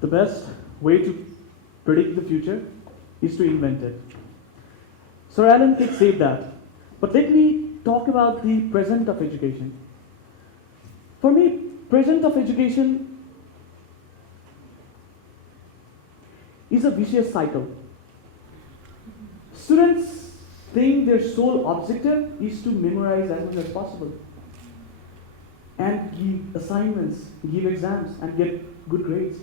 the best way to predict the future is to invent it. Sir Alan Turing said that. But let me talk about the present of education. For me, present of education is a vicious cycle. Students think their sole objective is to memorize as much as possible and give assignments, give exams, and get good grades.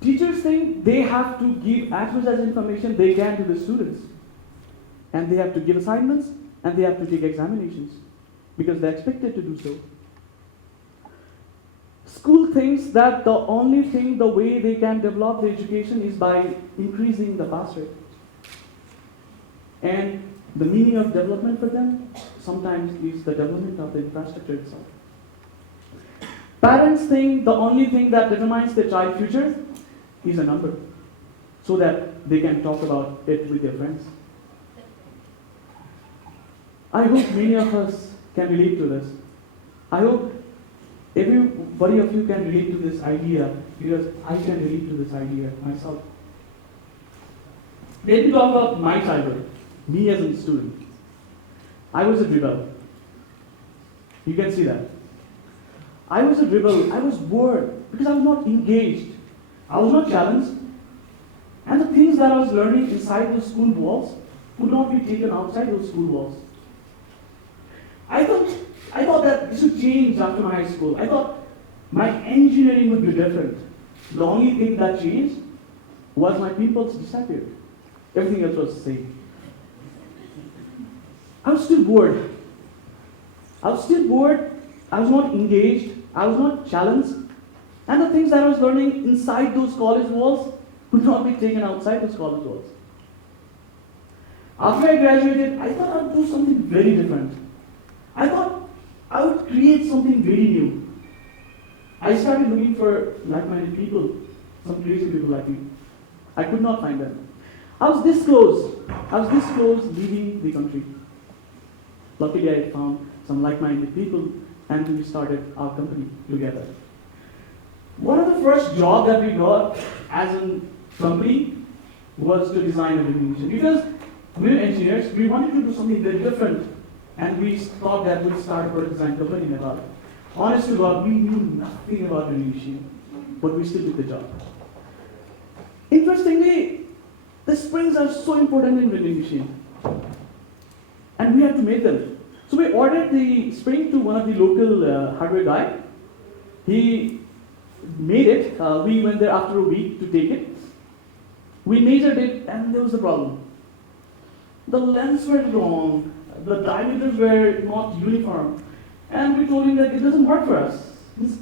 Teachers think they have to give as much as information they can to the students, and they have to give assignments, and they have to take examinations because they're expected to do so. School thinks that the only thing, the way they can develop the education is by increasing the pass rate. And the meaning of development for them sometimes is the development of the infrastructure itself. Parents think the only thing that determines their child's future is a number, so that they can talk about it with their friends. I hope many of us can relate to this. I hope everybody of you can relate to this idea, because I can relate to this idea myself. Let me talk about my childhood, me as a student. I was a rebel. You can see that. I was a rebel. I was bored because I was not engaged. I was not challenged. And the things that I was learning inside those school walls could not be taken outside those school walls. I thought that this would change after my high school. I thought my engineering would be different. The only thing that changed was my pimples disappeared. Everything else was the same. I was still bored. I was not engaged. I was not challenged. And the things that I was learning inside those college walls could not be taken outside those college walls. After I graduated, I thought I would do something very different. I thought I would create something very new. I started looking for like-minded people, some crazy people like me. I could not find them. I was this close leaving the country. Luckily, I found some like-minded people, and we started our company together. One of the first jobs that we got as a company was to design a vending machine. Because we were engineers, we wanted to do something very different. And we thought that we'd start a product design company in Nepal. Honest to God, we knew nothing about vending machine, but we still did the job. Interestingly, the springs are so important in vending machine. And we had to make them. So we ordered the spring to one of the local hardware guy. He made it. We went there after a week to take it. We measured it, and there was a problem. The lengths were wrong. The diameters were not uniform. And we told him that it doesn't work for us.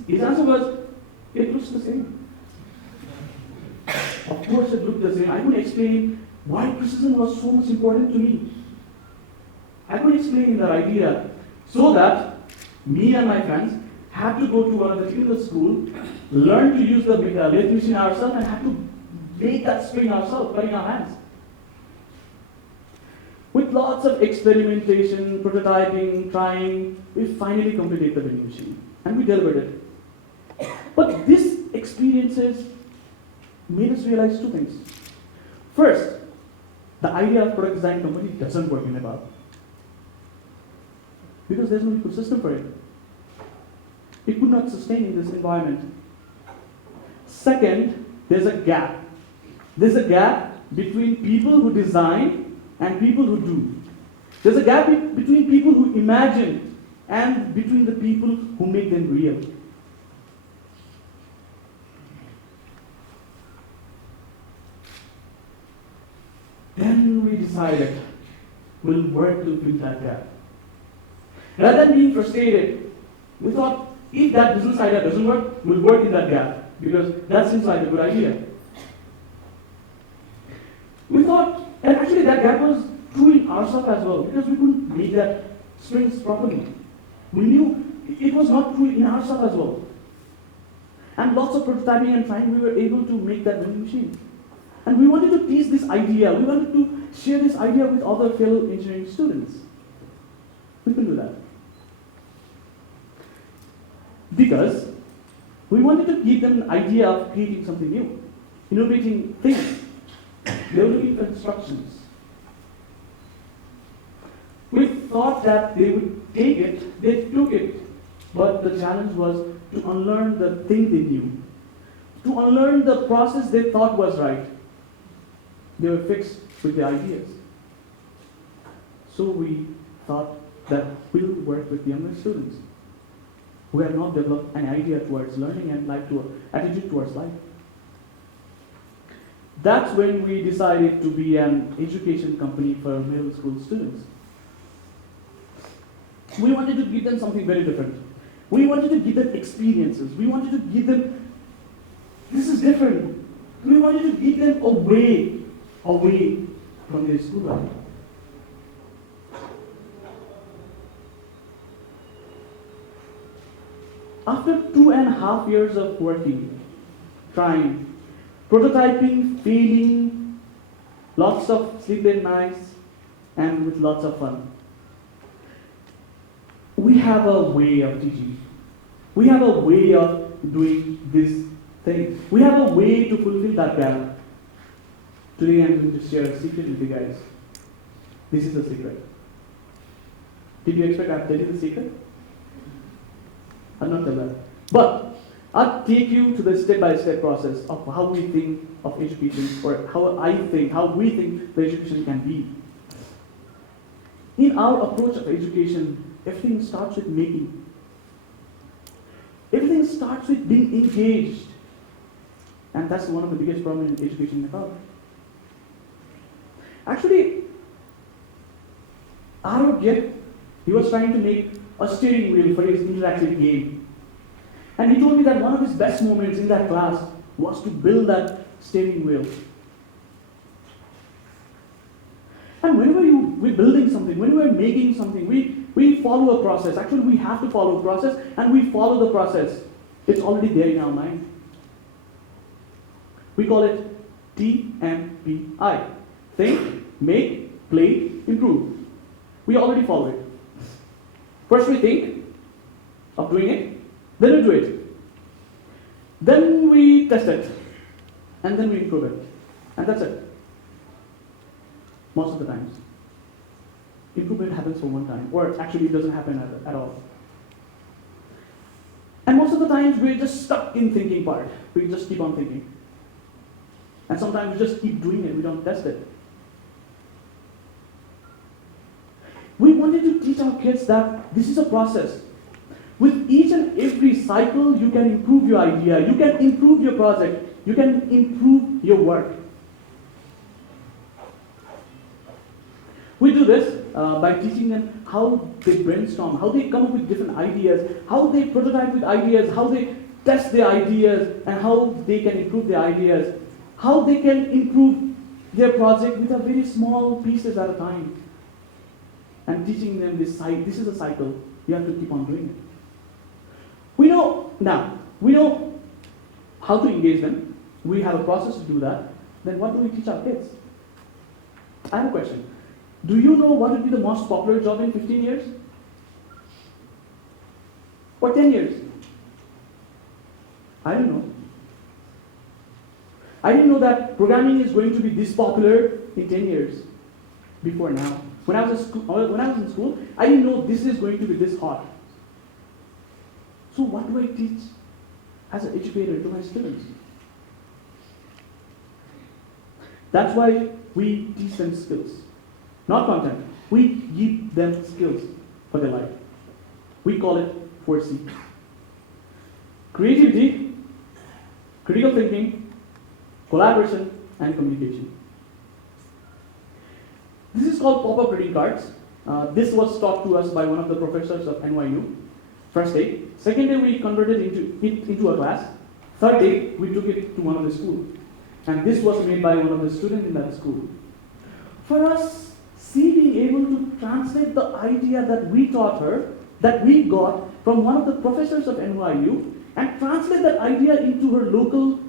His answer was, it looks the same. Of course it looked the same. I couldn't explain why precision was so much important to me. I couldn't explain that idea. So that me and my friends had to go to one of the technical school, learn to use the lathe machine ourselves, and had to make that spring ourselves, cutting our hands. With lots of experimentation, prototyping, trying, we finally completed the vending machine. And we delivered it. But these experiences made us realize two things. First, the idea of product design company doesn't work in Nepal. Because there's no ecosystem for it. It could not sustain in this environment. Second, there's a gap. There's a gap between people who design and people who do. There's a gap between people who imagine and between the people who make them real. Then we decided we'll work to fill that gap. Rather than being frustrated, we thought if that business idea doesn't work, we'll work in that gap, because that seems like a good idea. We thought, and actually that gap was true in ourselves as well, because we couldn't make that springs properly. We knew it was not true in ourselves as well. And lots of prototyping and trying, we were able to make that vending machine. And we wanted to teach this idea. We wanted to share this idea with other fellow engineering students. We can do that. Because we wanted to give them an idea of creating something new, innovating things. They were looking for instructions. We thought that they would take it, they took it, but the challenge was to unlearn the thing they knew, to unlearn the process they thought was right. They were fixed with the ideas. So we thought that we'll work with younger students who have not developed an idea towards learning and attitude towards life. That's when we decided to be an education company for middle school students. We wanted to give them something very different. We wanted to give them experiences. We wanted to give them, this is different. We wanted to give them away from their school life. After 2.5 years of working, trying, prototyping, failing, lots of sleepless nights, and with lots of fun, we have a way of teaching. We have a way of doing this thing. We have a way to fulfill that gap. Today I'm going to share a secret with you guys. This is a secret. Did you expect I'll tell you the secret? I'll not tell that. But I'll take you to the step-by-step process of how we think of education, or how we think the education can be. In our approach of education, everything starts with making. Everything starts with being engaged. And that's one of the biggest problems in education method. Actually, Arogya, he was trying to make a steering wheel for his interactive game. And he told me that one of his best moments in that class was to build that steering wheel. And whenever we're building something, when we're making something, we follow a process. Actually, we have to follow a process, and we follow the process. It's already there in our mind. We call it TMPI. Think, make, play, improve. We already follow it. First we think of doing it, then we do it. Then we test it, and then we improve it. And that's it. Most of the times. Improvement happens for one time, or actually it doesn't happen at all. And most of the times we're just stuck in thinking part. We just keep on thinking. And sometimes we just keep doing it, we don't test it. We wanted to teach our kids that this is a process. With each and every cycle, you can improve your idea, you can improve your project, you can improve your work. We do this by teaching them how they brainstorm, how they come up with different ideas, how they prototype with ideas, how they test their ideas, and how they can improve their ideas, how they can improve their project with a very small pieces at a time. And teaching them this is a cycle, you have to keep on doing it. We know how to engage them, we have a process to do that, then what do we teach our kids? I have a question. Do you know what would be the most popular job in 15 years? Or 10 years? I don't know. I didn't know that programming is going to be this popular in 10 years before now. When I was in school, I didn't know this is going to be this hot. So what do I teach as an educator to my students? That's why we teach them skills. Not content. We give them skills for their life. We call it 4C. Creativity, critical thinking, collaboration, and communication. This is called pop-up reading cards. This was taught to us by one of the professors of NYU. First day. Second day we converted it into a class. Third day we took it to one of the schools. And this was made by one of the students in that school. For us, being able to translate the idea that we taught her, that we got from one of the professors of NYU, and translate that idea into her local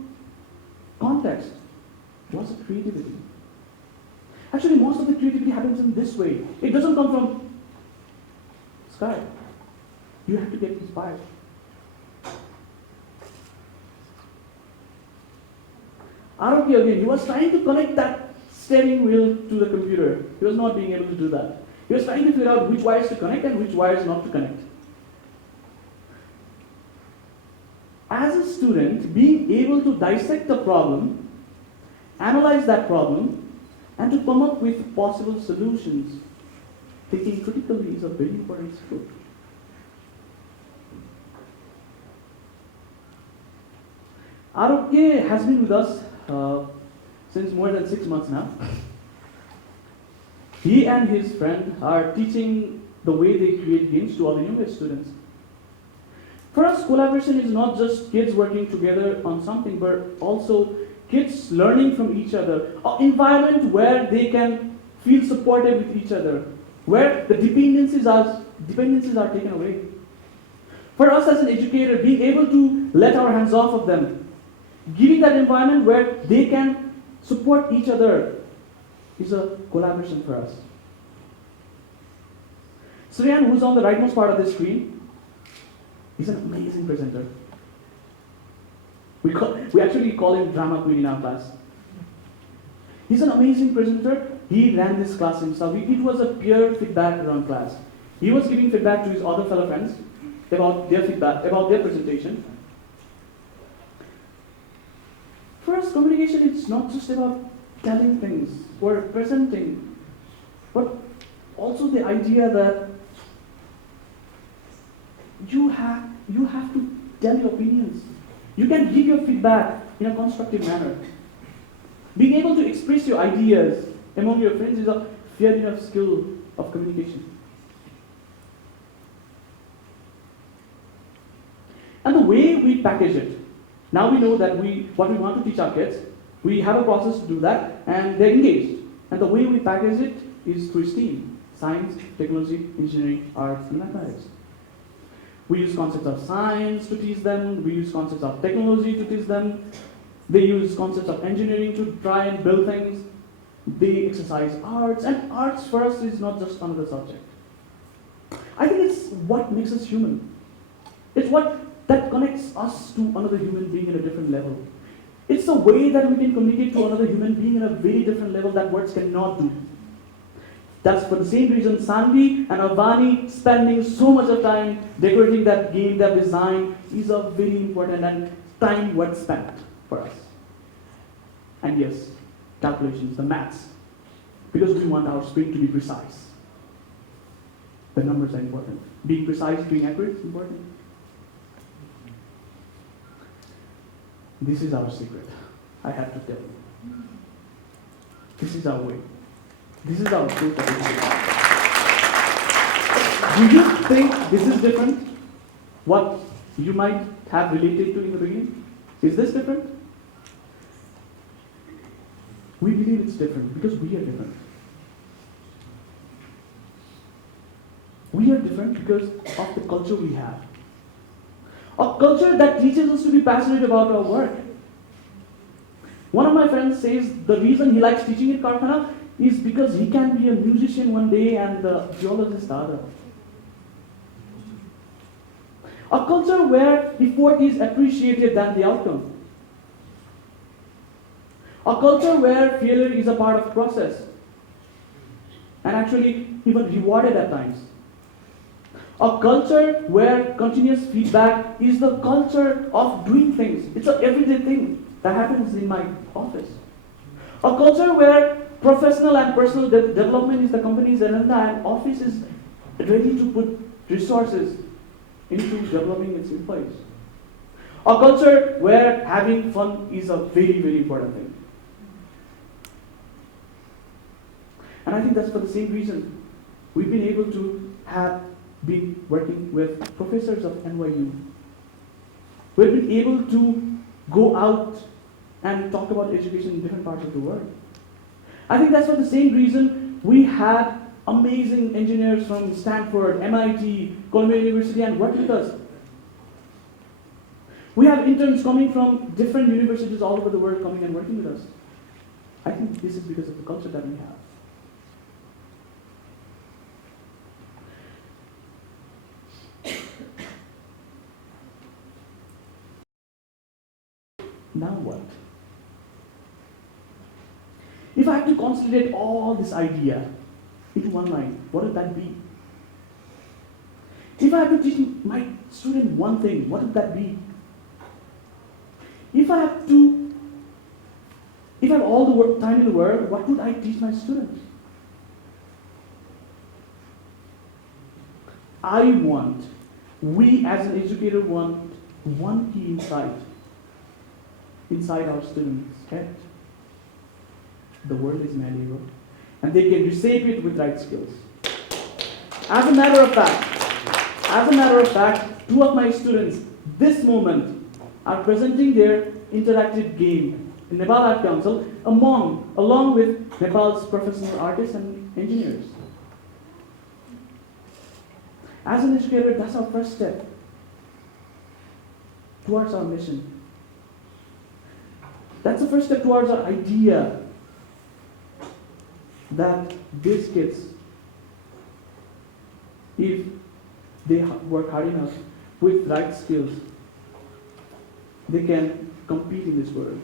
context, was creativity. Actually, most of the creativity happens in this way. It doesn't come from sky. You have to get inspired. Arogya again, he was trying to connect that steering wheel to the computer. He was not being able to do that. He was trying to figure out which wires to connect and which wires not to connect. As a student, being able to dissect the problem, analyze that problem, and to come up with possible solutions, thinking critically is a very important skill. Arogya has been with us since more than 6 months now. He and his friend are teaching the way they create games to all the younger students. For us, collaboration is not just kids working together on something, but also kids learning from each other. An environment where they can feel supported with each other, where the dependencies are taken away. For us as an educator, being able to let our hands off of them, giving that environment where they can support each other is a collaboration for us. Suryan, who's on the rightmost part of the screen, he's an amazing presenter. We actually call him drama queen in our class. He's an amazing presenter. He ran this class himself. It was a peer feedback around class. He was giving feedback to his other fellow friends about their feedback, about their presentation. For us, communication is not just about telling things or presenting, but also the idea that you have to tell your opinions. You can give your feedback in a constructive manner. Being able to express your ideas among your friends is a fair enough skill of communication. And the way we package it, now we know that what we want to teach our kids, we have a process to do that, and they're engaged. And the way we package it is through STEAM: science, technology, engineering, arts, and mathematics. We use concepts of science to teach them, we use concepts of technology to teach them, they use concepts of engineering to try and build things, they exercise arts, and arts for us is not just another subject. I think it's what makes us human. It's what that connects us to another human being in a different level. It's the way that we can communicate to another human being in a very different level that words cannot do. That's for the same reason Sanvi and Avani spending so much of time decorating that game, that design, is a very important and time well spent for us. And yes, calculations, the maths, because we want our sprint to be precise. The numbers are important. Being precise, being accurate is important. This is our secret. I have to tell you. This is our way. This is our truth. Do you think this is different? What you might have related to in the beginning? Is this different? We believe it's different because we are different. We are different because of the culture we have. A culture that teaches us to be passionate about our work. One of my friends says the reason he likes teaching at Karkhana is because he can be a musician one day and a geologist the other. A culture where effort is appreciated than the outcome. A culture where failure is a part of the process and actually even rewarded at times. A culture where continuous feedback is the culture of doing things. It's an everyday thing that happens in my office. A culture where professional and personal development is the company's agenda and office is ready to put resources into developing its employees. A culture where having fun is a very, very important thing. And I think that's for the same reason we've been able to have been working with professors of NYU. We've been able to go out and talk about education in different parts of the world. I think that's for the same reason we had amazing engineers from Stanford, MIT, Columbia University and worked with us. We have interns coming from different universities all over the world coming and working with us. I think this is because of the culture that we have. Now what? If I have to consolidate all this idea into one line, what would that be? If I have to teach my student one thing, what would that be? If I have all the time in the world, what would I teach my students? We as an educator want one key insight inside our students' head. The world is malleable, and they can reshape it with right skills. As a matter of fact, two of my students this moment are presenting their interactive game in Nepal Art Council along with Nepal's professional artists and engineers. As an educator, that's our first step towards our mission. That's the first step towards our idea that these kids, if they work hard enough with right skills, they can compete in this world.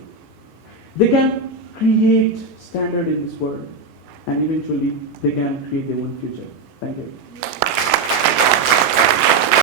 They can create standard in this world, and eventually they can create their own future. Thank you.